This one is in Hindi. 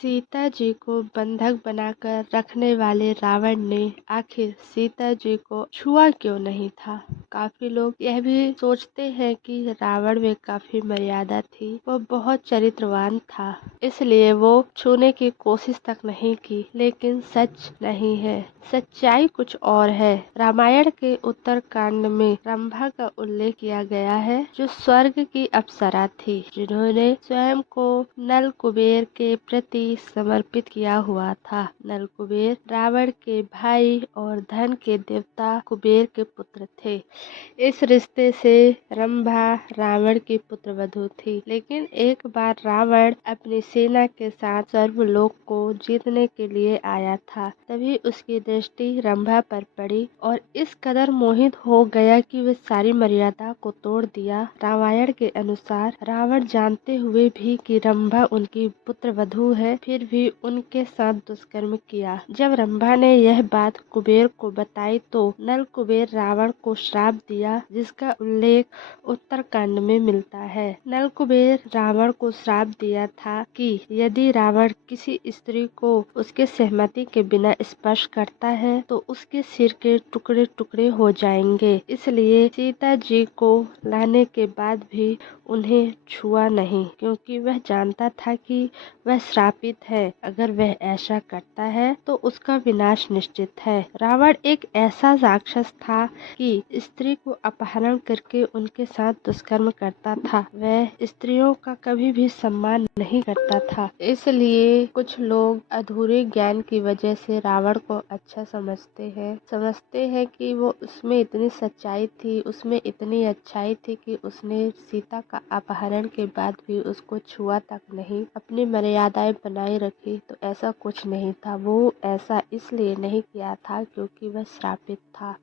सीता जी को बंधक बनाकर रखने वाले रावण ने आखिर सीता जी को छुआ क्यों नहीं था। काफी लोग यह भी सोचते हैं कि रावण में काफी मर्यादा थी, वो बहुत चरित्रवान था, इसलिए वो छूने की कोशिश तक नहीं की। लेकिन सच नहीं है, सच्चाई कुछ और है। रामायण के उत्तरकांड में रंभा का उल्लेख किया गया है, जो स्वर्ग की अप्सरा थी, जिन्होंने स्वयं को नल कुबेर के प्रति समर्पित किया हुआ था। नल कुबेर रावण के भाई और धन के देवता कुबेर के पुत्र थे। इस रिश्ते से रंभा रावण की पुत्रवधू थी। लेकिन एक बार रावण अपनी सेना के साथ स्वर्गलोक को जीतने के लिए आया था। तभी उसकी दृष्टि रंभा पर पड़ी और इस कदर मोहित हो गया कि वह सारी मर्यादा को तोड़ दिया। रामायण के अनुसार रावण जानते हुए भी कि रंभा उनकी पुत्रवधू है, फिर भी उनके साथ दुष्कर्म किया। जब रंभा ने यह बात कुबेर को बताई तो नल कुबेर रावण को श्राप दिया, जिसका उल्लेख उत्तरकांड में मिलता है। नल कुबेर रावण को श्राप दिया था कि यदि रावण किसी स्त्री को उसके सहमति के बिना स्पर्श करता है तो उसके सिर के टुकड़े टुकड़े हो जाएंगे। इसलिए सीता जी को लाने के बाद भी उन्हें छुआ नहीं, क्योंकि वह जानता था कि वह श्रापित है। अगर वह ऐसा करता है तो उसका विनाश निश्चित है। रावण एक ऐसा राक्षस था कि स्त्री को अपहरण करके उनके साथ दुष्कर्म करता था। वह स्त्रियों का कभी भी सम्मान नहीं करता था। इसलिए कुछ लोग अधूरे ज्ञान की वजह से रावण को अच्छा समझते हैं कि वो उसमें इतनी सच्चाई थी, उसमें इतनी अच्छाई थी कि उसने सीता का अपहरण के बाद भी उसको छुआ तक नहीं, अपनी मर्यादाएं बनाए रखी। तो ऐसा कुछ नहीं था। वो ऐसा इसलिए नहीं किया था क्योंकि वह श्रापित था।